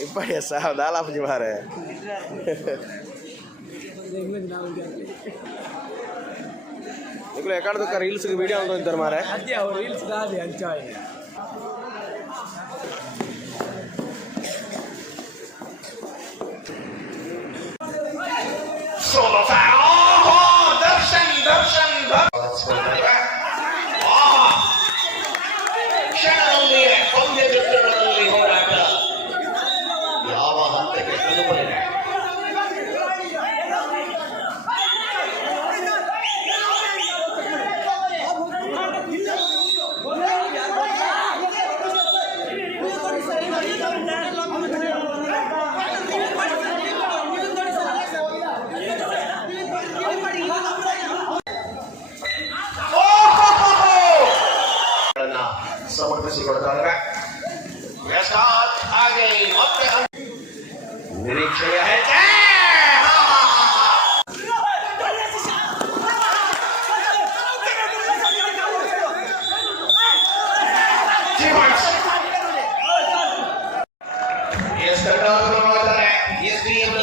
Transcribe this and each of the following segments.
Ipa ya sah, dalam gimana? ಎಕಡೆ ದುಃಖ ರೀಲ್ಸ್ಗೆ video ಅಂತ ಅಂತಾರೆ ಮಾರೆ ಅದೇ ಅವ್ರು ರೀಲ್ಸ್ ಗಾದಿ ಅಂಚಾಯ್ solo fa darshan ಕ್ಷಣದಲ್ಲಿ ಒಂದೇ ಚಿತ್ರಣದಲ್ಲಿ ಹೋರಾಟ ಯಾವ ಹಂತಕ್ಕೆ ತಲುಪಲಿದೆ. ಸಮರ್ಪಿಸಿಕೊಡ್ತಾರೆ. ಹಾಗೆ ಮತ್ತೆ ನಿರೀಕ್ಷೆಯ ಹೆಜ್ಜೆ ಎಸ್ಡಿಎಂ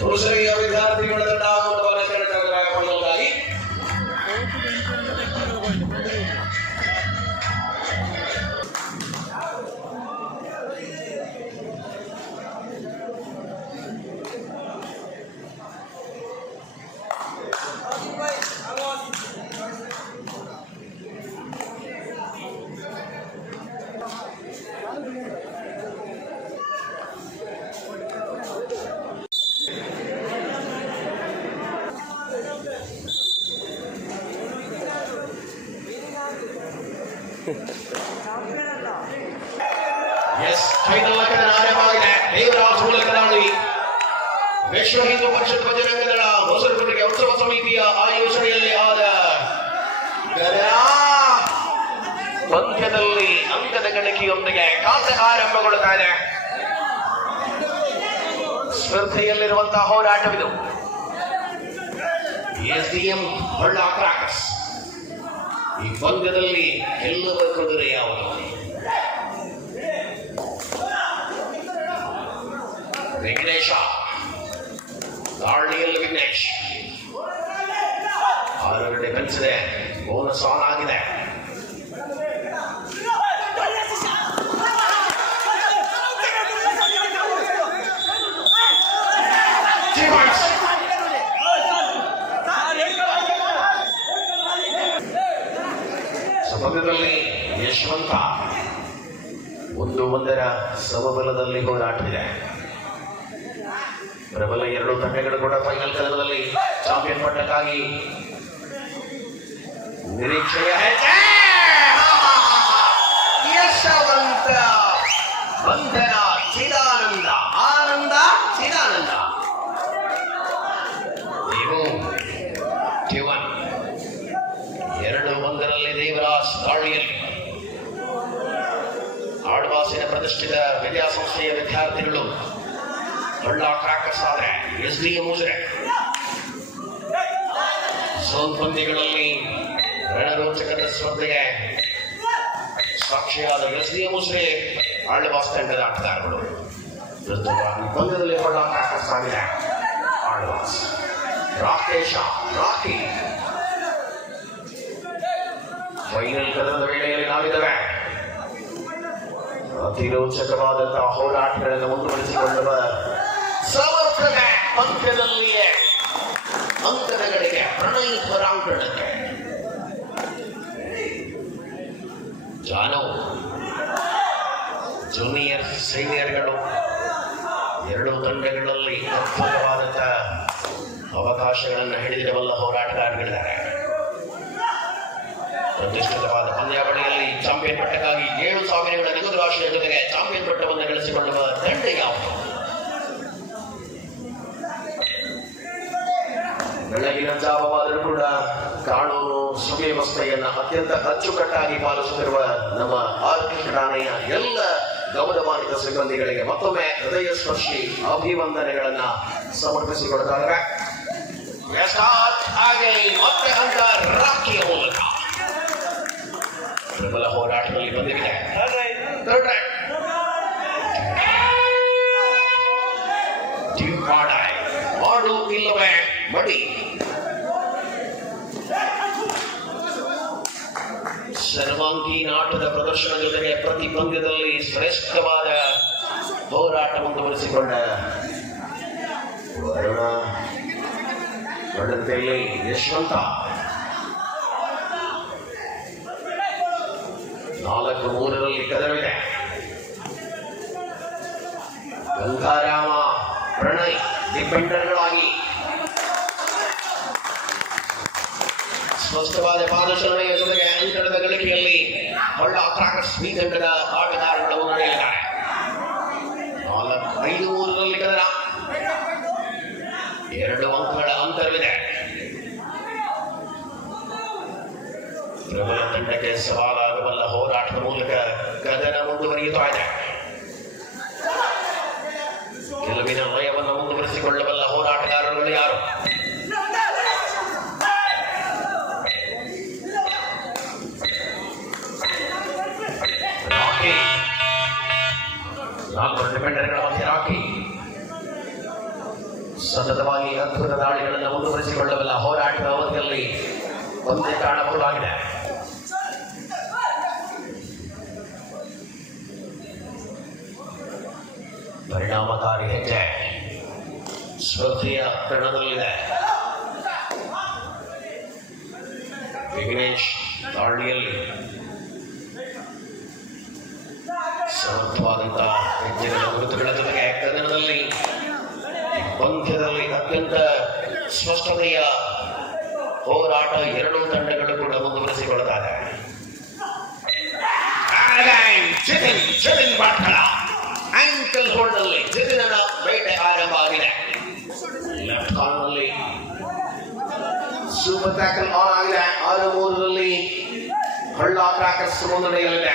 ಪುರುಷರಿಗೆ ವಿದ್ಯಾರ್ಥಿಗಳ ಕೊಳ್ಳಲಾಗಿ ದೇವರಾಜ್ ಮೂಲಕನಾಡಿ ವಿಶ್ವ ಹಿಂದೂ ಪರಿಷತ್ ಬಜರಂಗದಳ ಹೊಸದುರ್ಗ ಉತ್ಸವ ಸಮಿತಿಯ ಆಯೋಜನೆಯಲ್ಲಿ ಆದ ಪಂದ್ಯದಲ್ಲಿ ಅಂಕದ ಗಣಕಿಯೊಂದಿಗೆ ಕಾಸ ಆರಂಭಗೊಳ್ಳುತ್ತಾ ಇದೆ. ಸ್ಪರ್ಧೆಯಲ್ಲಿರುವಂತಹ ಹೋರಾಟವಿದು. ಎಸ್ಡಿಎಂ ಹೊಳ್ಳ ಕ್ರಾಕರ್ಸ್ ಈ ಪಂದ್ಯದಲ್ಲಿ ಗೆಲ್ಲುವ ಕುದುರೆ ಯಾವುದು? ವಿಘ್ನೇಶ ದಾಳಿಯಲ್ಲಿ ವಿಘ್ನೇಶ್ 6 ಡಿಫೆನ್ಸ್ ಇದೆ, ಬೋನಸ್ ಆನ್ ಆಗಿದೆ. ಪಂದ್ಯದಲ್ಲಿ ಯಶವಂತ 1-1 ಸಮಬಲದಲ್ಲಿ ಹೋರಾಟವಿದೆ. ಪ್ರಬಲ 2 ತಂಡಗಳು ಕೂಡ ಫೈನಲ್ ಕದನದಲ್ಲಿ ಚಾಂಪಿಯನ್ ಪಟ್ಟಕ್ಕಾಗಿ ನಿರೀಕ್ಷೆಯ ಹೆಜ್ಜೆ. ಯಶವಂತ ಬಂಧನ ಚಿದಾನಂದ ಆನಂದ ಚಿದಾನಂದ ನೀವು 2-1 ದೇವರಾಜ್ ದಾಳಿಯಲ್ಲಿ ಆಳ್ವಾಸಿನ ಪ್ರತಿಷ್ಠಿತ ವಿದ್ಯಾಸಂಸ್ಥೆಯ ವಿದ್ಯಾರ್ಥಿಗಳು ಹೊಳ್ಳ ಕ್ರಾಕರ್ಸ್ ಆದ್ರೆ ಎಸ್ಡಿಎಂ ಮುಜರೆ ಝೋನ್ ಪಂದ್ಯಗಳಲ್ಲಿ ರಣರೋಚಕದ ಸ್ಪರ್ಧೆಗೆ ಸಾಕ್ಷಿಯಾದ ಎಸ್ಡಿಎಂ ಮುಜರೆ ಆಳ್ವಾಸ್ ತಂಡದ ಆಟಗಾರರು. ಪಂದ್ಯದಲ್ಲಿ ಹೊಳ್ಳ ಕ್ರಾಕರ್ಸ್ ಆಗಿದೆ ಆಳ್ವಾಸ್. ರಾಕೇಶ ರಾಕಿ ಫೈನಲ್ ಕದನದ ವೇಳೆಯಲ್ಲಿ ನಾವಿದ್ದೇವೆ. ಅತಿ ರೋಚಕವಾದಂತಹ ಹೋರಾಟಗಳನ್ನು ಮುಂದುವರಿಸಿಕೊಳ್ಳುವ ಸಮರ್ಥನೆ ಪಂದ್ಯದಲ್ಲಿಯೇ ಅಂಕದ ಗಳಿಗೆ ಪ್ರಣಯ್ ಹೊರಾಂಗಣಕ್ಕೆ ಜಾನೋ ಜೂನಿಯರ್ ಸೀನಿಯರ್ಗಳು 2 ತಂಡಗಳಲ್ಲಿ ಅದ್ಭುತವಾದಂತಹ ಅವಕಾಶಗಳನ್ನು ಹಿಡಿದಿರಬಲ್ಲ ಹೋರಾಟಗಾರರಿದ್ದಾರೆ. ಪ್ರತಿಷ್ಠಿತವಾದ ಪಂದ್ಯಾವಳಿಯಲ್ಲಿ ಚಾಂಪಿಯನ್ ಪಟ್ಟಕ್ಕಾಗಿ 7,000ಗಳ ನಗದು ರಾಶಿಯ ಜೊತೆಗೆ ಚಾಂಪಿಯನ್ ಪಟ್ಟವನ್ನು ಗಳಿಸಿಕೊಳ್ಳುವ ತಂಡ ಯಾವುದು? ಬೆಳಗಿನ ಜಾವವಾದರೂ ಕೂಡ ಕಾನೂನು ಸುವ್ಯವಸ್ಥೆಯನ್ನು ಅತ್ಯಂತ ಅಚ್ಚುಕಟ್ಟಾಗಿ ಪಾಲಿಸುತ್ತಿರುವ ನಮ್ಮ ಆರ್ಕೆಸ್ಟ್ರಾ ಠಾಣೆಯ ಎಲ್ಲ ಗೌರವಾನ್ವಿತ ಸಿಬ್ಬಂದಿಗಳಿಗೆ ಮತ್ತೊಮ್ಮೆ ಹೃದಯ ಸ್ಪರ್ಶಿ ಅಭಿವಂದನೆಗಳನ್ನ ಸಮರ್ಪಿಸಿಕೊಡ್ತಾರೆ. ಹಾಗೆ ಮತ್ತೆ ಅಂತ ರಾಖಿಯ ಮೂಲಕ ಬಂದಿದೆ. ಥರ್ಡ್ ರೈಟ್ ಮಾಡು ಇಲ್ಲವೇ ಮಡಿ. ಸರ್ವಾಂಗೀಣ ಆಟದ ಪ್ರದರ್ಶನ ಜೊತೆಗೆ ಪ್ರತಿ ಪಂದ್ಯದಲ್ಲಿ ಶ್ರೇಷ್ಠವಾದ ಹೋರಾಟ ಮುಂದುವರಿಸಿಕೊಂಡ ವರುಣ ಬಡಂತೆಯಲ್ಲಿ ಯಶವಂತ 4-3 ಕದವಿದೆ. ಗಂಗಾರಾಮ ಪ್ರಣಯ್ ಡಿಫೆಂಡರ್ಗಳಾಗಿ ಸ್ಪಷ್ಟವಾದ ಪಾದಚಲನೆಯ ಜೊತೆಗೆ ಅಂಕಣದ ಗಳಿಕೆಯಲ್ಲಿ ಹೊಳ್ಳ ಕ್ರಾಕರ್ಸ್ ತಂಡದ ಆಟಗಾರಗಳು ಮುನ್ನಡೆಯಲಿದ್ದಾರೆ. 5-3 ಕದನ, 2 ಅಂಕಗಳ ಅಂತರವಿದೆ. ಪ್ರಬಲ ತಂಡಕ್ಕೆ ಸವಾಲಾಗಬಲ್ಲ ಹೋರಾಟದ ಮೂಲಕ ಕದನ ಮುಂದುವರಿಯುತ್ತಾ ಇದೆ. ಗೆಲುವಿನ ಲಯವನ್ನು ಮುಂದುವರಿಸಿಕೊಳ್ಳಬಲ್ಲ ಹೋರಾಟಗಾರರು ಯಾರು? ರಾಕಿ, 4 ಡಿಫೆಂಡರ್ಗಳ ಮಧ್ಯೆ ರಾಕಿ ಸತತವಾಗಿ ಅದ್ಭುತ ದಾಳಿಗಳನ್ನು ಮುಂದುವರಿಸಿಕೊಳ್ಳಬಲ್ಲ ಹೋರಾಟದ ಅವಧಿಯಲ್ಲಿ ಒಂದೇ ಕಾಣಬಹುದಾಗಿದೆ. ಪರಿಣಾಮಕಾರಿ ಹೆಜ್ಜೆ ಸ್ಪರ್ಧೆಯ ಕಣದಲ್ಲಿದೆ. ವಿಘ್ನೇಶ್ ದಾಳಿಯಲ್ಲಿ ಸಮರ್ಥವಾದಂತಹ ಹೆಜ್ಜೆಗಳ ಗುರುತುಗಳ ಜೊತೆಗೆ ಕದನದಲ್ಲಿ ಪಂದ್ಯದಲ್ಲಿ ಅತ್ಯಂತ ಸ್ಪಷ್ಟತೆಯ ಹೋರಾಟ 2 ತಂಡಗಳು ಕೂಡ ಮುಂದುವರಿಸಿಕೊಳ್ಳುತ್ತಾರೆ. ಆಂಕಲ್ ಹೋಲ್ಡ್ನಲ್ಲಿ ಜಿತಿನನ ಬೇಟೆ ಆರಂಭ ಆಗಿದೆ. ಲೆಫ್ಟ್ ಕಾರ್ನಲ್ಲಿ ಸೂಪರ್ ಟ್ಯಾಕಲ್ ಆನ್ ಆಗಿದೆ. 6-3 ಹಳ್ಳ ಕ್ರಾಕರ್ಸ್ ಮುನ್ನಡೆಯಲಿದೆ.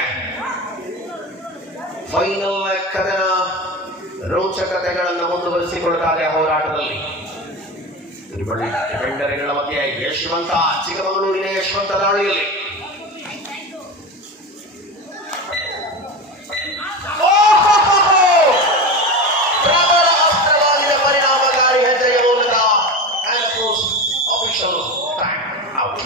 ಫೈನಲ್ ಕದನ ರೋಚಕತೆಗಳನ್ನು ಮುಂದುವರಿಸಿಕೊಳ್ಳುತ್ತಾರೆ ಹೋರಾಟದಲ್ಲಿ. ಡಿಫೆಂಡರ್ಗಳ ಮಧ್ಯೆ ಯಶವಂತ, ಚಿಕ್ಕಮಗಳೂರಿನ ಯಶವಂತ ದಾಳಿಯಲ್ಲಿ ಪ್ರಬಲ ಅಸ್ತ್ರವಾಗಿದೆ. ಪರಿಣಾಮಕಾರಿ ಹೆಜ್ಜೆಯ ಮೂಲಕ ಆಫಿಷಿಯಲ್ ಟೈಮ್ ಔಟ್.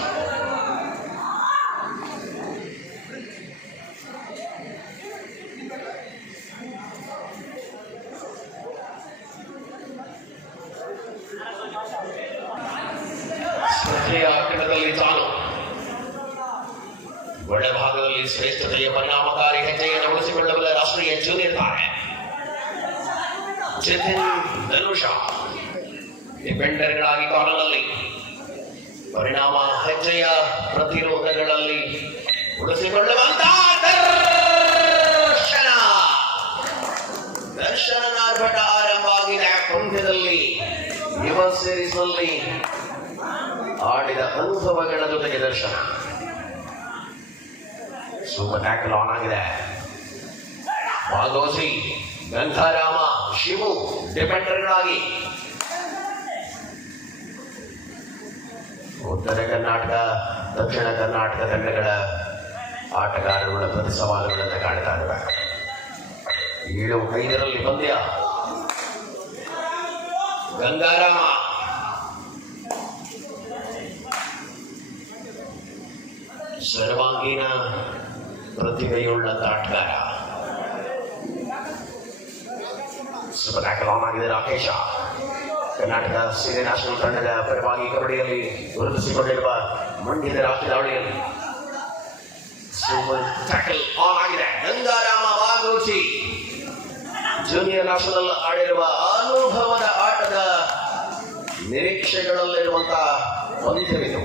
ಸ್ಪರ್ಧೆಯ ಕಣದಲ್ಲಿ ತಾನು ಒಳಭಾಗದಲ್ಲಿ ಶ್ರೇಷ್ಠತೆಯ ಪರಿಣಾಮಕಾರಿ ಹೆಜ್ಜೆಯನ್ನು ಉಳಿಸಿಕೊಳ್ಳಬಲ್ಲ ರಾಷ್ಟ್ರೀಯ ಜೂನಿಯರ್ ತಾರೆ ಜಿತಿನ್ ಧನುಷ ಡಿಫೆಂಡರ್ಗಳಾಗಿ ಕಾರ್ನರ್ನಲ್ಲಿ ಪರಿಣಾಮ ಹೆಜ್ಜೆಯ ಪ್ರತಿರೋಧಗಳಲ್ಲಿ ಉಳಿಸಿಕೊಳ್ಳುವಂತ ದರ್ಶನ ಆರ್ಭಟ ಆರಂಭ ಆಗಿದೆ. ಪಂದ್ಯದಲ್ಲಿ ಯುವ ಸೀರೀಸ್ನಲ್ಲಿ ಆಡಿದ ಅನುಭವಗಳ ಜೊತೆಗೆ ದರ್ಶನ. ಸೂಪರ್ ಟ್ಯಾಕಲ್ ಆನ್ ಆಗಿದೆ. ಭಾಗವಸಿ, ಗಂಗಾರಾಮ, ಶಿವು ಡಿಫೆಂಡರ್ಗಳಾಗಿ ಉತ್ತರ ಕರ್ನಾಟಕ, ದಕ್ಷಿಣ ಕರ್ನಾಟಕ ತಂಡಗಳ ಆಟಗಾರರುಗಳ ಪ್ರತಿ ಸವಾಲುಗಳನ್ನು ಕಾಣ್ತಾ ಇದ್ದಾರೆ. 7-5 ಪಂದ್ಯ. ಗಂಗಾರಾಮ ಸರ್ವಾಂಗೀಣ ಪ್ರತಿಭೆಯುಳ್ಳ ಆಟಗಾರ. ಸೂಪರ್ ಟ್ಯಾಕಲ್ ಆನ್ ಆಗಿದೆ. ರಾಕೇಶ ಕರ್ನಾಟಕ ಸೀನಿಯರ್ ನ್ಯಾಷನಲ್ ತಂಡದ ಪರವಾಗಿ ಕಬಡ್ಡಿಯಲ್ಲಿ ಗುರುತಿಸಿಕೊಂಡಿರುವ ಮಂಡ್ಯದ ರಾತ್ರಿ ದಾಳಿಯಲ್ಲಿ ಸೂಪರ್ ಟ್ಯಾಕಲ್ ಆನ್ ಆಗಿದೆ. ಗಂಗಾರಾಮ ಭಾಗವಹಿಸಿ ಜೂನಿಯರ್ ನ್ಯಾಷನಲ್ ಆಡಿರುವ ಅನುಭವದ ಆಟದ ನಿರೀಕ್ಷೆಗಳಲ್ಲಿರುವಂತಹ ಪಂದ್ಯವಿದು.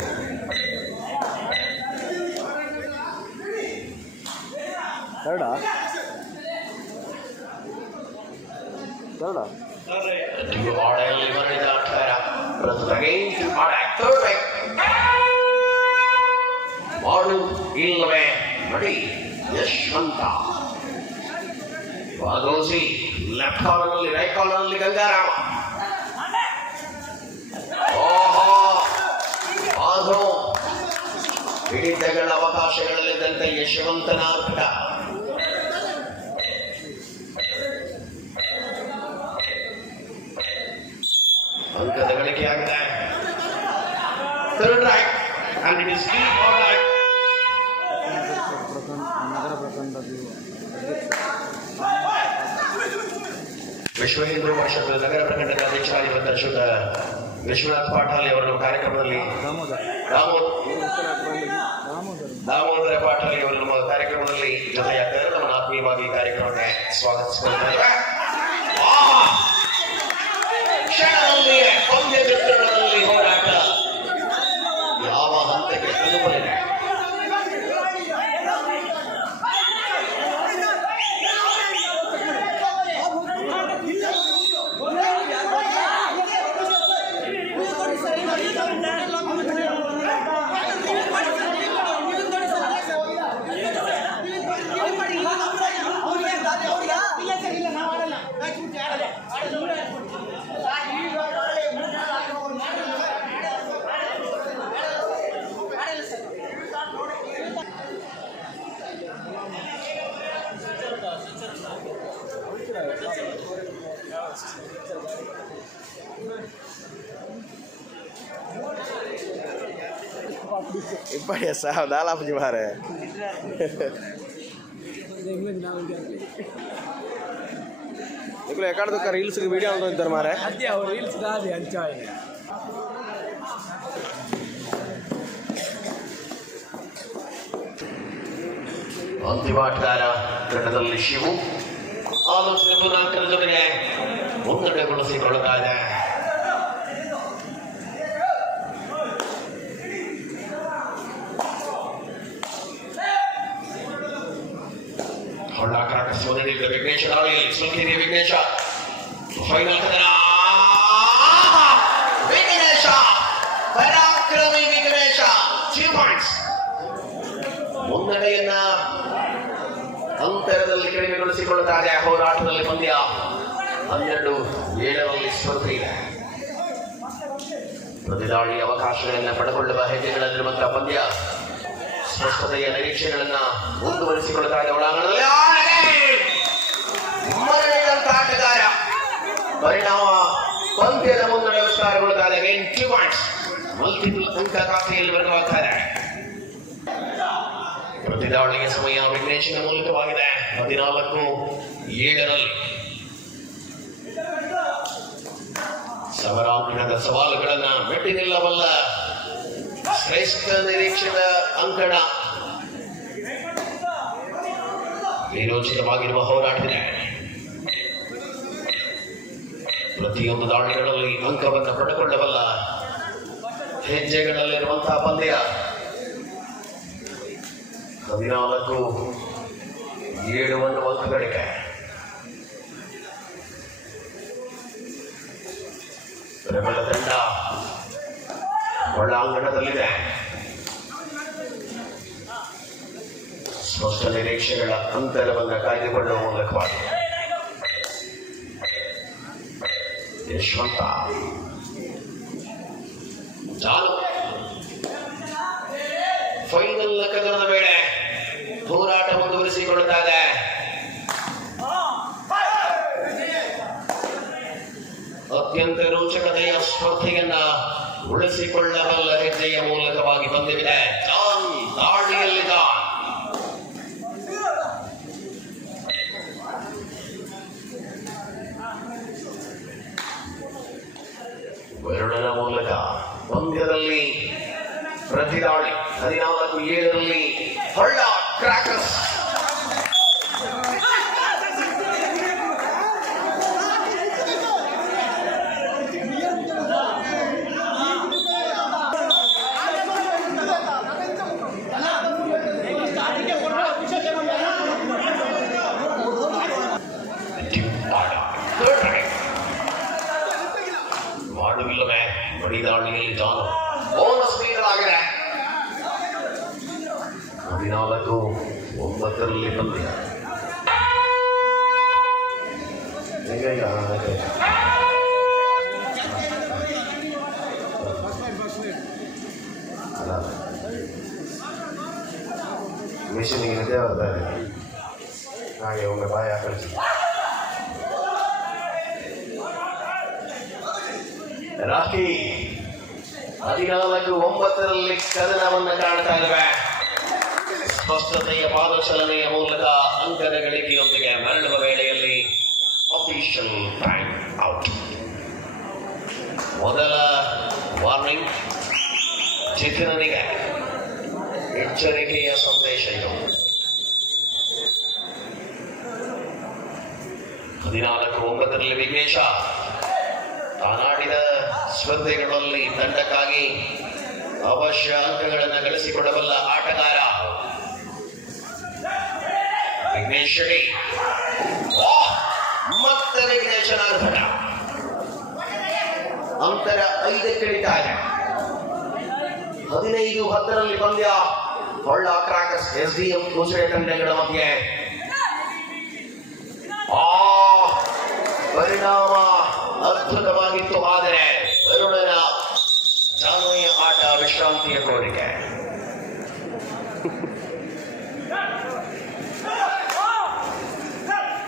ಆಡೆಯಲ್ಲಿ ಬಂದಿದ್ದ ಆಟಗಾರ ಮಾಡು ಇಲ್ಲವೇ ಮಡಿ. ಯಶವಂತ ಭಾಗವಹಿಸಿ ಲೆಫ್ಟ್ ಕಾರ್ನರ್ನಲ್ಲಿ, ರೈಟ್ ಕಾರ್ನರ್ನಲ್ಲಿ ಗಂಗಾರಾಮ. ಆದರೂ ಹಿಡಿತಗಳ ಅವಕಾಶಗಳಲ್ಲಿದ್ದಂತೆ ಯಶವಂತನ ಆಟ third right, and it is free or right. ವಿಶ್ವ ಹಿಂದೂ ಪರಿಷತ್ ನಗರ ಪ್ರಕಟಣದ ಅಧ್ಯಕ್ಷರಾಗಿರುವಂತ ಶ್ರೀಯುತ ವಿಶ್ವನಾಥ್ ಪಾಟೀಲ್ ಅವರನ್ನು ಕಾರ್ಯಕ್ರಮದಲ್ಲಿ ದಾಮೋದರ ಪಾಟೀಲ್ ಅವರು ನಮ್ಮ ಕಾರ್ಯಕ್ರಮದಲ್ಲಿ ಜೊತೆಯಾಗ್ತಾರೆ. ನಮ್ಮನ್ನು ಆತ್ಮೀಯವಾಗಿ ಕಾರ್ಯಕ್ರಮಕ್ಕೆ ಸ್ವಾಗತಿಸಿಕೊಳ್ತಾರೆ. ಕ್ಷಣದಲ್ಲಿ ಪಂದ್ಯದಲ್ಲಿ ಹೋರಾಟ ಯಾವ ಹಂತಕ್ಕೆ ತಲುಪಲಿದೆ? ఇప్పటి సార్ దాదాపు మారే ఇప్పుడు ఎక్కడ దొక్క రీల్స్ వీడియో ఉంటుంది మారే ಅದೇ ಅವ್ರು ರೀಲ್ಸ್ ಗಾದಿ ಅಂಚಾಯ್ ಅಂತಿಮ ಆಟಗಾರ ತಂಡದಲ್ಲಿ ಶಿವು ಆಲೋಚನೆ ಪೂರ್ಣಾಂಕದ ಜೊತೆಗೆ ಮುನ್ನಡೆಗೊಳಿಸಿಕೊಳ್ಳುತ್ತಾ ಇದೆ. ಹೊಳ್ಳಾಕರಾಟಿಸುವುದರಿಂದ ವಿಘ್ನೇಶ ದಾಳಿಯಲ್ಲಿ ಸುಲ್ಕಿರಿ ವಿಘ್ನೇಶ ಫೈನಲ್ ಕದನ ವಿಘ್ನೇಶ ಪರಾಕ್ರಮಿ ವಿಘ್ನೇಶ 2 ಪಾಯಿಂಟ್ಸ್ ಮುನ್ನಡೆಯನ್ನ ಅಂತರದಲ್ಲಿ ಕಡಿಮೆಗೊಳಿಸಿಕೊಳ್ಳುತ್ತಾರೆ. ಹೋರಾಟದಲ್ಲಿ ಪಂದ್ಯ 12-7 ಸ್ಪರ್ಧೆ ಇದೆ. ಪ್ರತಿದಾಳಿ ಅವಕಾಶಗಳನ್ನು ಪಡೆದುಕೊಳ್ಳುವ ಹೆಜ್ಜೆಗಳಲ್ಲಿರುವಂತಹ ಪಂದ್ಯ ಸ್ಪಷ್ಟತೆಯ ನಿರೀಕ್ಷೆಗಳನ್ನ ಮುಂದುವರಿಸಿಕೊಳ್ಳುತ್ತಾ ಇದೆ. ಒಳಾಂಗಣದಲ್ಲಿ ಮರಳಿದಂತ ಆಟಗಾರ ಪರಿಣಾಮ ಪಂದ್ಯದ ಮುನ್ನಡೆ ವಿಸ್ತಾರಗೊಳ್ಳುತ್ತಾ ಇದೆ. 2 ಪಾಯಿಂಟ್ಸ್ ಮಲ್ಟಿಪಲ್ ಅಂಕ ಖಾತೆಯಲ್ಲಿ ವರ್ಗವಾಗ್ತಾರೆ. ಪ್ರತಿದಾಳಿಗೆ ಸಮಯ ವಿಘ್ನೇಶನ ಮೂಲಕವಾಗಿದೆ. 14-7 ಸಮರಾಂಗಣದ ಸವಾಲುಗಳನ್ನ ಮೆಟ್ಟಿ ನಿಲ್ಲಬಲ್ಲ ಶ್ರೇಷ್ಠ ನಿರೀಕ್ಷೆಯ ಅಂಕಣ ವೀರೋಚಿತವಾಗಿರುವ ಹೋರಾಟವಿದೆ. ಪ್ರತಿಯೊಂದು ದಾಳಿಗಳಲ್ಲಿ ಅಂಕವನ್ನು ಪಡೆದುಕೊಳ್ಳಬಲ್ಲ ಹೆಜ್ಜೆಗಳಲ್ಲಿರುವಂತಹ ಪಂದ್ಯ 14-7 ಅಂಕಗಳಿಗೆ ಪ್ರಬಲ ತಂಡ ಒಳಾಂಗಣದಲ್ಲಿದೆ. ಸ್ಪಷ್ಟ ನಿರೀಕ್ಷೆಗಳ ಅಂತರವನ್ನು ಕಾಯ್ದುಕೊಳ್ಳುವ ಮೂಲಕವಾಗಿದೆ. ಯಶವಂತ ಫೈನಲ್ ಕದನದ ವೇಳೆ ಹೋರಾಟ ಮುಂದುವರಿಸಿಕೊಳ್ಳುತ್ತಾ ಇದೆ. ಅತ್ಯಂತ ರೋಚಕತೆಯ ಸ್ಪರ್ಧೆಯನ್ನ ಉಳಿಸಿಕೊಳ್ಳಬಲ್ಲ ಹೆಜ್ಜೆಯ ಮೂಲಕವಾಗಿ ಬಂದಿದೆ. ದಾಳಿಯಲ್ಲಿ ಬೆರಳಿನ ಮೂಲಕ ಪಂದ್ಯದಲ್ಲಿ ಪ್ರತಿದಾಳಿ 14-7 ಹೊಳ್ಳ ಕ್ರಾಕರ್ಸ್ ಮಾಡುವಿಲ್ಲವೇ ಬಡಿದಾಳಿಯಲ್ಲಿ ಜಾನು ಬೋನಸ್ ನೀಡಲಾಗಿದೆ. 14-9 ಪಂದ್ಯ. ಮಿಷನಿಗೆ ನಿದ್ದೆ ಬರ್ತಾರೆ ಹಾಗೆ ಒಮ್ಮೆ ಬಾಯ ಕಳಿಸಿ. ರಾಕಿ 14-9 ಕದನವನ್ನು ಕಾಣ್ತಾ ಇದ್ದಾವೆ. ಸ್ಪಷ್ಟತೆಯ ಪಾದಚಲನೆಯ ಮೂಲಕ ಅಂಕದ ಗಳಿಕೆಯೊಂದಿಗೆ ಮರಳುವ ವೇಳೆಯಲ್ಲಿ ಅಫಿಷಿಯಲ್ ಟೈಮ್ ಔಟ್. ಮೊದಲ ವಾರ್ನಿಂಗ್ ಚಿತ್ರನಿಗೆ ಎಚ್ಚರಿಕೆಯ ಸಂದೇಶ ಇದು. 14-9 ವಿಘ್ನೇಶ ತಾನಾಡಿದ ಸ್ಪರ್ಧೆಗಳಲ್ಲಿ ತಂಡಕ್ಕಾಗಿ ಅವಶ್ಯ ಅಂಕಗಳನ್ನು ಗಳಿಸಿಕೊಡಬಲ್ಲ ಆಟಗಾರ ವಿಘ್ನೇಶ್ ಶೆಟ್ಟಿ. ಮತ್ತೆ ವಿಘ್ನೇಶನ ಅರ್ಧಟ ಅಂತರ 5 ಇಳಿತಾ ಇದೆ. 15-10 ಪಂದ್ಯ ಹೊಳ್ಳ ಕ್ರಾಕರ್ಸ್ SDM ಮುಸುರೆ ತಂಡಗಳ ಮಧ್ಯೆ. ಪರಿಣಾಮ ಅದ್ಭುತವಾಗಿತ್ತು. ಆದರೆ ವರುಣನ ಜಾನುವೆಯ ಆಟ ವಿಶ್ರಾಂತಿಯ ಕೋರಿಕೆ.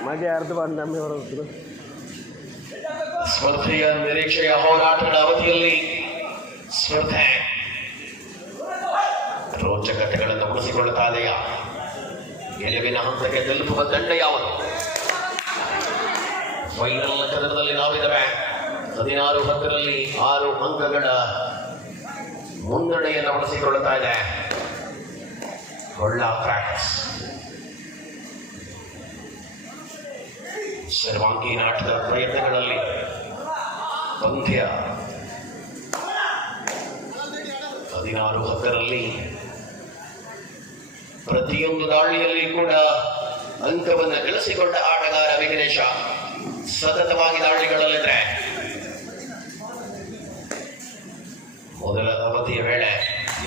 ಮಗೆ ಅರ್ಧ ಬಂದ ನಮ್ಮೆ ಹೊರದ್ರು. ಸ್ಪರ್ಧೆಯ ನಿರೀಕ್ಷೆಯ ಹೋರಾಟದ ಅವಧಿಯಲ್ಲಿ ಸ್ಪರ್ಧೆ ರೋಚಕತೆಗಳನ್ನು ಉಳಿಸಿಕೊಳ್ಳುತ್ತಾ ಇದೆಯ. ಗೆಲುವಿನ ಹಂತಕ್ಕೆ ತಲುಪುವ ತಂಡ ಯಾವುದು? ಫೈನಲ್ ಕದನದಲ್ಲಿ ನಾವಿದ್ದೇವೆ. 16-10 6 ಅಂಕಗಳ ಮುನ್ನಡೆಯನ್ನು ಉಳಿಸಿಕೊಳ್ಳುತ್ತಾ ಇದೆ ಹೊಳ್ಳ ಕ್ರಾಕರ್ಸ್. ಸರ್ವಾಂಗೀಣ ಆಟದ ಪ್ರಯತ್ನಗಳಲ್ಲಿ ಪಂದ್ಯ 16-10 ಪ್ರತಿಯೊಂದು ದಾಳಿಯಲ್ಲಿ ಕೂಡ ಅಂಕವನ್ನು ಗಳಿಸಿಕೊಂಡ ಆಟಗಾರ ವಿಘ್ನೇಶ ಸತತವಾಗಿ ದಾಳಿಗಳಲ್ಲಿದ್ರೆ ಮೊದಲ ಅವಧಿಯ ವೇಳೆ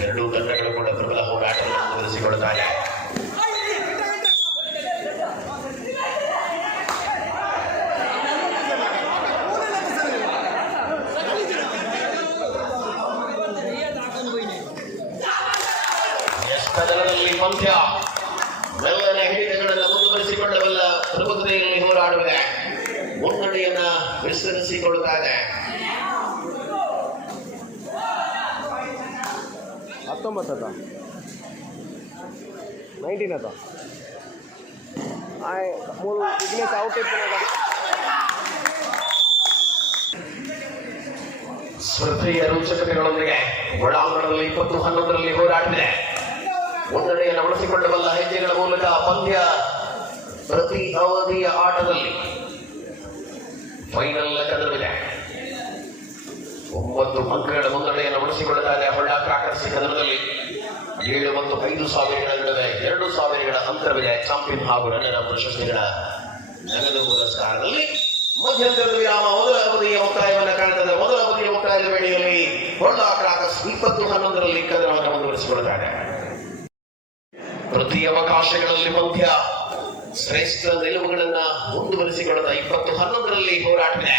ಎರಡೂ ತಂಡಗಳು ಕೂಡ ಪ್ರಬಲ ಹೋರಾಟವನ್ನು ಮುಂದುವರಿಸಿಕೊಳ್ಳುತ್ತಾರೆ. ಕದನದಲ್ಲಿ ಪಂದ್ಯ ಮೆಲ್ಲನೆ ಹಿಡಿತಗಳನ್ನು ಮುಂದುವರಿಸಿಕೊಳ್ಳಬಲ್ಲ ಪ್ರಬುದ್ಧತೆಯಲ್ಲಿ ಹೋರಾಡುವಿದೆ. ಮುನ್ನಡೆಯನ್ನ ವಿಸ್ತರಿಸಿಕೊಳ್ಳುತ್ತಾ ಇದೆ. 19 19 ಮೂರು ವಿಘ್ನೇಶ್ ಔಟ್ ಇತ್ತು. ಸ್ಪರ್ಧೆಯ ರೋಚಕತೆಗಳೊಂದಿಗೆ ಒಳಾಂಗಣದಲ್ಲಿ 20-11 ಹೋರಾಟವಿದೆ. ಮುನ್ನಡೆಯನ್ನು ಉಳಿಸಿಕೊಳ್ಳಬಲ್ಲ ಹೆಜ್ಜೆಗಳ ಮೂಲಕ ಪಂದ್ಯ ಪ್ರತಿ ಅವಧಿಯ ಆಟದಲ್ಲಿ ಫೈನಲ್ ಕದನವಿದೆ. 9 ಅಂಕಗಳ ಮುನ್ನಡೆಯನ್ನು ಉಳಿಸಿಕೊಳ್ಳುತ್ತಾ ಇದೆ ಹೊಳ್ಳ ಕ್ರಾಕರ್ಸ್. ಕದನದಲ್ಲಿ 7 ಮತ್ತು 5 ಸಾವಿರಗಳ ನಡುವೆ 2 ಸಾವಿರಗಳ ಅಂತರವಿದೆ. ಚಾಂಪಿಯನ್ ಹಾಗೂ ರನ್ನರ್ ಪ್ರಶಸ್ತಿಗಳ ನಗದು ಪುರಸ್ಕಾರದಲ್ಲಿ ಮಧ್ಯಂತರದ ವಿರಾಮ. ಮೊದಲ ಅವಧಿಯ ಮುಕ್ತಾಯವನ್ನು ಕಾಣುತ್ತದೆ. ಮೊದಲ ಅವಧಿಯ ಮುಕ್ತಾಯದ ವೇಳೆಯಲ್ಲಿ ಹೊಳ್ಳ ಕ್ರಾಕರ್ಸ್ 20-11 ಕದನವನ್ನು ಮುಂದುವರಿಸಿಕೊಳ್ಳುತ್ತಾರೆ. ಪ್ರತಿ ಅವಕಾಶಗಳಲ್ಲಿ ಪಂದ್ಯ ಶ್ರೇಷ್ಠ ನಿಲುವುಗಳನ್ನ ಮುಂದುವರಿಸಿಕೊಳ್ಳುತ್ತಾ 20-11 ಹೋರಾಟವಿದೆ.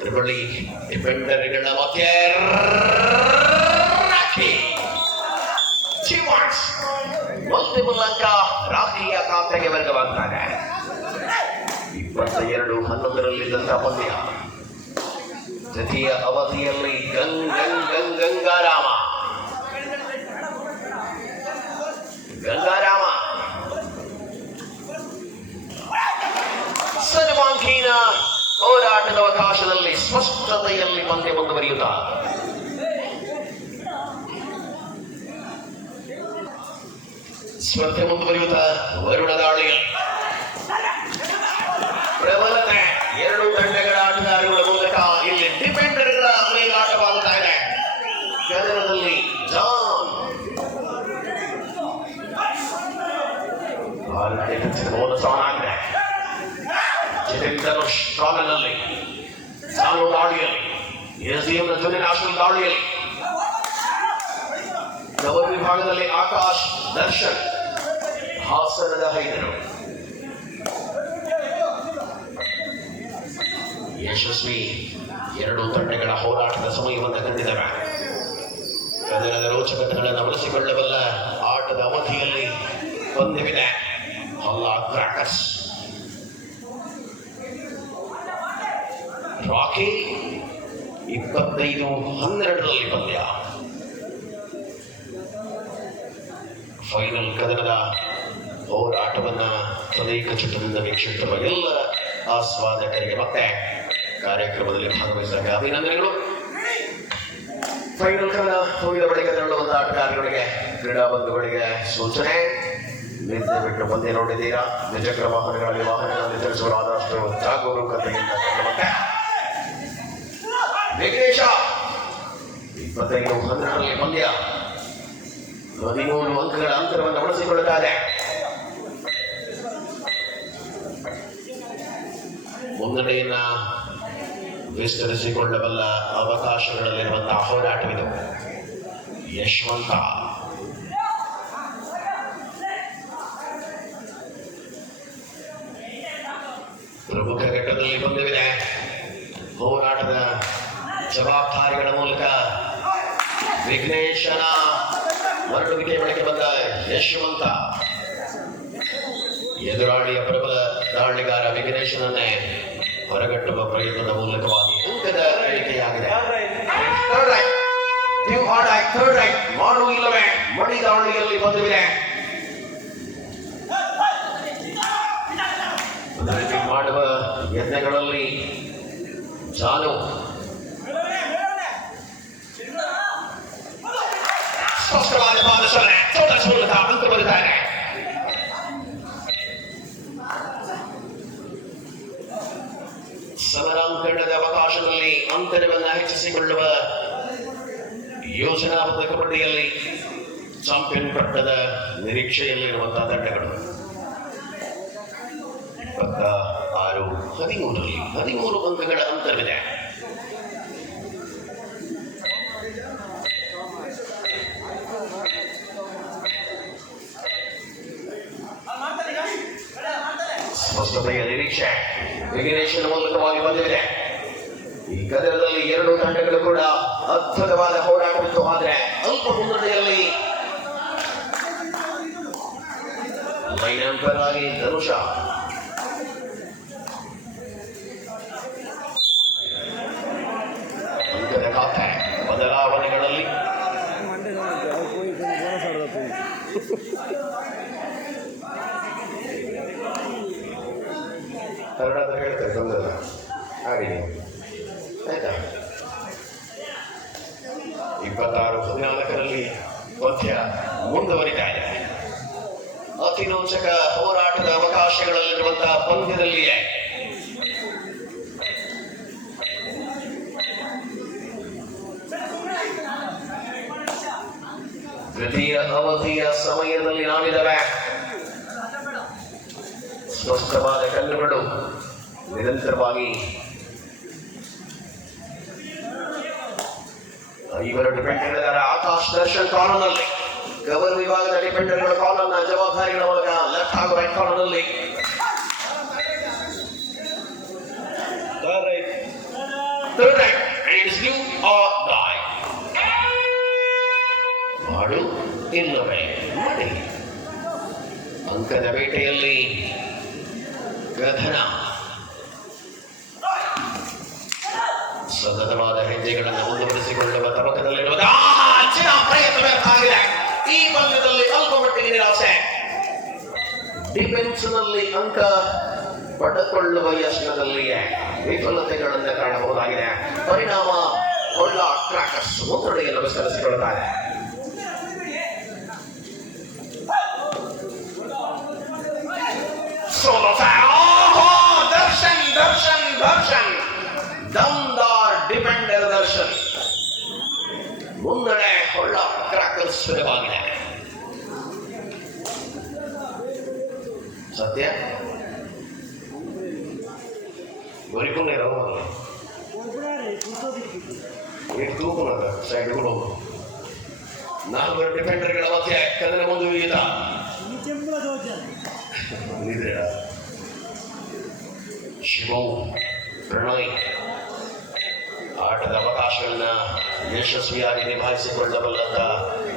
ತ್ರಿಬಳಿ ಡಿಫೆಂಡರ್ಗಳ ಮಧ್ಯೆ ಮಲ್ಟಿಪಲ್ ಅಂಕ ರಾಷ್ಟ್ರೀಯ ಖಾತೆಗೆ ವರ್ಗವಾಗ್ತಾರೆ. 22-11 ಪಂದ್ಯ ದ್ವಿತೀಯ ಅವಧಿಯಲ್ಲಿ ಗಂಗಾರಾಮ ಸರ್ವಾಂಗೀಣ ಹೋರಾಟದ ಅವಕಾಶದಲ್ಲಿ ಸ್ಪಷ್ಟತೆಯಲ್ಲಿ ಪಂದ್ಯ ಮುಂದುವರಿಯುತ್ತಾ ಸ್ಪರ್ಧೆ ಮುಂದುವರಿಯುತ್ತಾ ವರುಣ ದಾಳಿಯಲ್ಲಿ ಪ್ರಬಲತೆ ಎರಡು ತಂಡಗಳ ಆಟಗಾರಗಳ ಮೂಲಕ ಇಲ್ಲಿ ಡಿಫೆಂಡರ್ಗಳ ಮೇಲಾಟವಾಗುತ್ತಾ ಇದೆ. ಕದನದಲ್ಲಿ ಜಾನ್ ಆಗಿದೆ. ಜಿತಿನ್ ಧನುಷ್ ಕಾಲನಲ್ಲಿ ಜಾನು ದಾಳಿಯಲ್ಲಿ ಎಸ್ಡಿಎಂನ ಜೂನಿಯರ್ ನ್ಯಾಷನಲ್ ದಾಳಿಯಲ್ಲಿ ಕವರ್ ವಿಭಾಗದಲ್ಲಿ ಆಕಾಶ್ ದರ್ಶನ್ ಹಾಸನದ ಹೈದರು ಯಶಸ್ವಿ ಎರಡು ತಂಡಗಳ ಹೋರಾಟದ ಸಮಯವನ್ನು ಕಂಡಿದ್ದಾರೆ. ಕದನದ ರೋಚಕತೆಗಳನ್ನು ಬಳಸಿಕೊಳ್ಳಬಲ್ಲ ಆಟದ ಅವಧಿಯಲ್ಲಿ ಪಂದ್ಯವಿದೆ. ಹಲ್ಲ ಕ್ರಾಕರ್ಸ್ ರಾಕಿ 25-12 ಪಂದ್ಯ. ಫೈನಲ್ ಕದನದ ಹೋರಾಟವನ್ನ ಅನೇಕ ಚಿತ್ರದಿಂದ ವೀಕ್ಷಿಸುತ್ತಿರುವ ಎಲ್ಲ ಆಸ್ವಾದಕರಿಗೆ ಮತ್ತೆ ಕಾರ್ಯಕ್ರಮದಲ್ಲಿ ಭಾಗವಹಿಸಿದಾಗ ಅಭಿನಂದನೆಗಳು. ಫೈನಲ್ ಕದನ ಹೋಗಿದ ಬಳಿಕ ತೆರಳುವಂತಹ ಆಟಗಾರರಿಗೆ, ಕ್ರೀಡಾ ಬಂಧುಗಳಿಗೆ ಸೂಚನೆ: ನಿದ್ದೆ ಬಿಟ್ಟು ಪಂದ್ಯ ನೋಡಿದ್ದೀರಾ? ದ್ವಿಚಕ್ರ ವಾಹನಗಳಲ್ಲಿ ವಾಹನಗಳಲ್ಲಿ ಚಲಿಸುವರಾದಷ್ಟು ಜಾಗರೂಕತೆಯಿಂದ ಮತ್ತೆ ವಿಘ್ನೇಶ 25-12 ಪಂದ್ಯ 13 ಅಂಕಗಳ ಅಂತರವನ್ನು ಉಳಿಸಿಕೊಳ್ಳುತ್ತಾರೆ. ಮುನ್ನಡೆಯನ್ನ ವಿಸ್ತರಿಸಿಕೊಳ್ಳಬಲ್ಲ ಅವಕಾಶಗಳಲ್ಲಿರುವಂತಹ ಹೋರಾಟವಿದು. ಯಶವಂತ ಪ್ರಮುಖ ಘಟ್ಟದಲ್ಲಿ ಬಂದಿದೆ. ಹೋರಾಟದ ಜವಾಬ್ದಾರಿಗಳ ಮೂಲಕ ವಿಘ್ನೇಶನ ಮರಳುವಿಕೆ ಬಳಿಕ ಬಂದ ಯಶವಂತ ಎದುರಾಳಿಯ ಪ್ರಬಲ ದಾಳಿಗಾರ ವಿಘ್ನೇಶನನ್ನೇ ಹೊರಗಟ್ಟುವ ಪ್ರಯತ್ನದ ಮೂಲಕವಾಗಿ ಅಂಕದ ಗಳಿಕೆಯಾಗಿದೆ. ಮಾಡು ಇಲ್ಲವೇ ಮಣಿ ದಾಳಿಯಲ್ಲಿ ಬಂದಿದೆ. ಮಾಡುವ ಯತ್ನಗಳಲ್ಲಿ ಜಾನು ಸ್ಪಷ್ಟವಾದ ಪಾದಸರಣೆ ಮೂಲಕ ಅಂಕ ಬರುತ್ತಾರೆ. ಸಮರಾಂಕಣದ ಅವಕಾಶದಲ್ಲಿ ಅಂತರವನ್ನು ಹೆಚ್ಚಿಸಿಕೊಳ್ಳುವ ಯೋಜನಾಬದ್ಧ ಕಬಡ್ಡಿಯಲ್ಲಿ ಚಾಂಪಿಯನ್ ಪಟ್ಟದ ನಿರೀಕ್ಷೆಯಲ್ಲಿರುವಂತಹ ತಂಡಗಳು 26-13 ಅಂಕಗಳ ಅಂತರವಿದೆ. ಸ್ಪಷ್ಟತೆಯ ನಿರೀಕ್ಷೆ ವಿಘ್ನೇಶನ ಮೂಲಕವಾಗಿ ಬಂದಿದೆ. ಈ ಕದನದಲ್ಲಿ 2 ತಂಡಗಳು ಕೂಡ ಅದ್ಭುತವಾದ ಹೋರಾಟವಿತ್ತು. ಆದರೆ ಅಲ್ಪ ಮುನ್ನಡೆಯಲ್ಲಿ ಲೈನ್ ಅಂಪೈರ್ ಆಗಿ ಧನುಷ. ಅಂಕದ ಖಾತೆ ಬದಲಾವಣೆಗಳಲ್ಲಿ ಕನ್ನಡ ಹೇಳ್ತಾರೆ, ತೊಂದರೆ ಆಗಿದೆ ಆಯ್ತಾ. 26-14 ಪಂದ್ಯ ಮುಂದುವರಿತಾ ಇದೆ. ಅತಿ ರೋಚಕ ಹೋರಾಟದ ಅವಕಾಶಗಳಲ್ಲಿರುವಂತಹ ಪಂದ್ಯದಲ್ಲಿಯೇ ದ್ವಿತೀಯ ಅವಧಿಯ ಸಮಯದಲ್ಲಿ ನಾವಿದ್ದೇವೆ. ಸ್ಪಷ್ಟವಾದ ಕಲ್ಲುಗಳು ನಿರಂತರವಾಗಿ ಇವರ ಡಿಪೆಂಡರ್ ಆಕಾಶ್ ದರ್ಶನ್ ಕಾಲೋನಲ್ಲಿ, ಕವರ್ ವಿಭಾಗದ ಡಿಪೆಂಡರ್ಗಳ ಕಾಲನ್ನ ಜವಾಬ್ದಾರಿಗಳ ಮೂಲಕ ಲೆಫ್ಟ್ ಹಾಗೂ ರೈಟ್ ಕಾಲೋನಲ್ಲಿ ಮಾಡು ಇಲ್ಲವೇ ಮಾಡಿ. ಅಂಕದ ಬೇಟೆಯಲ್ಲಿ ಗಧನ ಸತತವಾದ ಹೆಜ್ಜೆಗಳನ್ನು ಮುಂದುವರಿಸಿಕೊಳ್ಳುವ ತಬಕದಲ್ಲಿರುವ ಪ್ರಯತ್ನ ವ್ಯರ್ಥ ಆಗಿದೆ. ಈ ಪಂದ್ಯದಲ್ಲಿ ಅಲ್ಪ ಮಟ್ಟಿಗೆ ನಿರಾಸೆ. ಡಿಫೆನ್ಸ್ನಲ್ಲಿ ಅಂಕ ಪಡೆದುಕೊಳ್ಳುವ ಯತ್ನದಲ್ಲಿಯೇ ವಿಫಲತೆಗಳನ್ನು ಕಾಣಬಹುದಾಗಿದೆ. ಪರಿಣಾಮ ಹೊಳ್ಳ ಕ್ರಾಕರ್ಸ್ ಮುನ್ನಡೆಯನ್ನು ವಿಸ್ತರಿಸಿಕೊಳ್ಳುತ್ತಾರೆ. ದರ್ಶನ್ ದಮ್ದಾರ್ ಡಿಫೆಂಡರ್ ದರ್ಶನ್ ಮುನ್ನಡೆ ಹೊಳ್ಳ ಕ್ರಾಕರ್ಸ್ ಸುಲಭವಾಗಿದೆ. ಸತ್ಯ ಬರಿಕೊಂಡೆ ತೂಕುನದ ಸೈಡ್ ಕೊಡೋದು. 4 ಡಿಫೆಂಡರ್ಗಳ ಮಧ್ಯೆ ಕದನ ಮುಂದುವರಿಯುತ್ತ ಶಿವವು ಪ್ರಣಯ್ ಆಟದ ಅವಕಾಶಗಳನ್ನ ಯಶಸ್ವಿಯಾಗಿ ನಿಭಾಯಿಸಿಕೊಳ್ಳಬಲ್ಲಂತ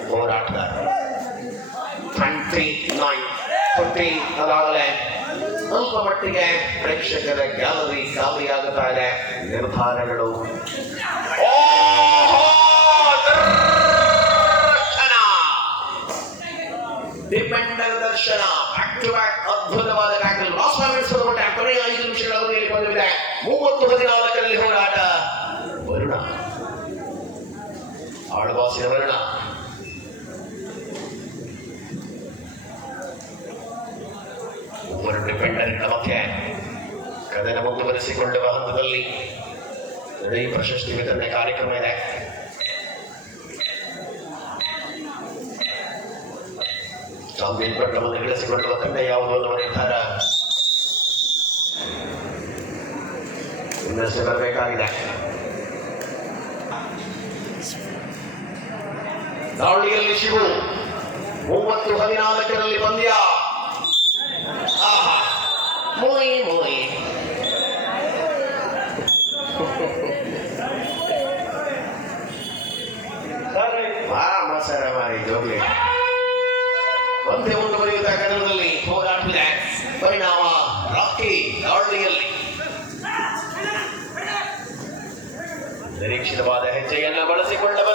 ಹೋರಾಟಗಾರ. 29-15 ಅದಾಗಲೇ ಸ್ವಲ್ಪ ಮಟ್ಟಿಗೆ ಪ್ರೇಕ್ಷಕರ ಗ್ಯಾಲರಿ ಖಾಲಿಯಾಗುತ್ತಾ ಇದೆ. ನಿರ್ಧಾರಗಳು ಡಿಪೆಂಡರ್ ದರ್ಶನ ಬ್ಯಾಕ್ ಟು ಬ್ಯಾಕ್ ಅದ್ಭುತವಾದ ಟ್ಯಾಕಲ್. ಲಾಸ್ಟ್ ಮಿನಿಟ್ಸ್ ಕೊನೆಯ 5 ನಿಮಿಷಗಳ ಅವಧಿಯಲ್ಲಿ ಬಂದಿದೆ. 30-14 ಹೋರಾಟ. ವರುಣ ಆಳ್ವಾಸಿನ ವರುಣ ಮೂವರು ಡಿಪೆಂಡರ್ಗಳ ಮಧ್ಯೆ ಕದನ ಮುಂದುವರಿಸಿಕೊಳ್ಳುವ ಹಂತದಲ್ಲಿ ಈ ಪ್ರಶಸ್ತಿ ವಿತರಣೆ ಕಾರ್ಯಕ್ರಮ ಇದೆ. ಚಾಂಪಿಯನ್ ಪಟ್ಟವನ್ನು ಗಳಿಸಿಕೊಳ್ಳುವ ತಂಡ ಯಾವುದು ಅನ್ನುವ ನಿರ್ಧಾರ ಇನ್ನಷ್ಟು ಬರಬೇಕಾಗಿದೆ. ದಾಳಿಯಲ್ಲಿ ಶಿವು 30-14 ಪಂದ್ಯ. ಮೋಯಿ ಮೋಯಿ ಮಸರ ಮಾರಿ ಜೋಗ್ಲಿ ಪಂದ್ಯ ಮುಂದುವರಿಯುವ ಕದನದಲ್ಲಿ ಹೋರಾಟವಿದೆ. ಪರಿಣಾಮ ರಾಕಿ ದಾಳಿಯಲ್ಲಿ ನಿರೀಕ್ಷಿತವಾದ ಹೆಜ್ಜೆಯನ್ನು ಬಳಸಿಕೊಂಡವ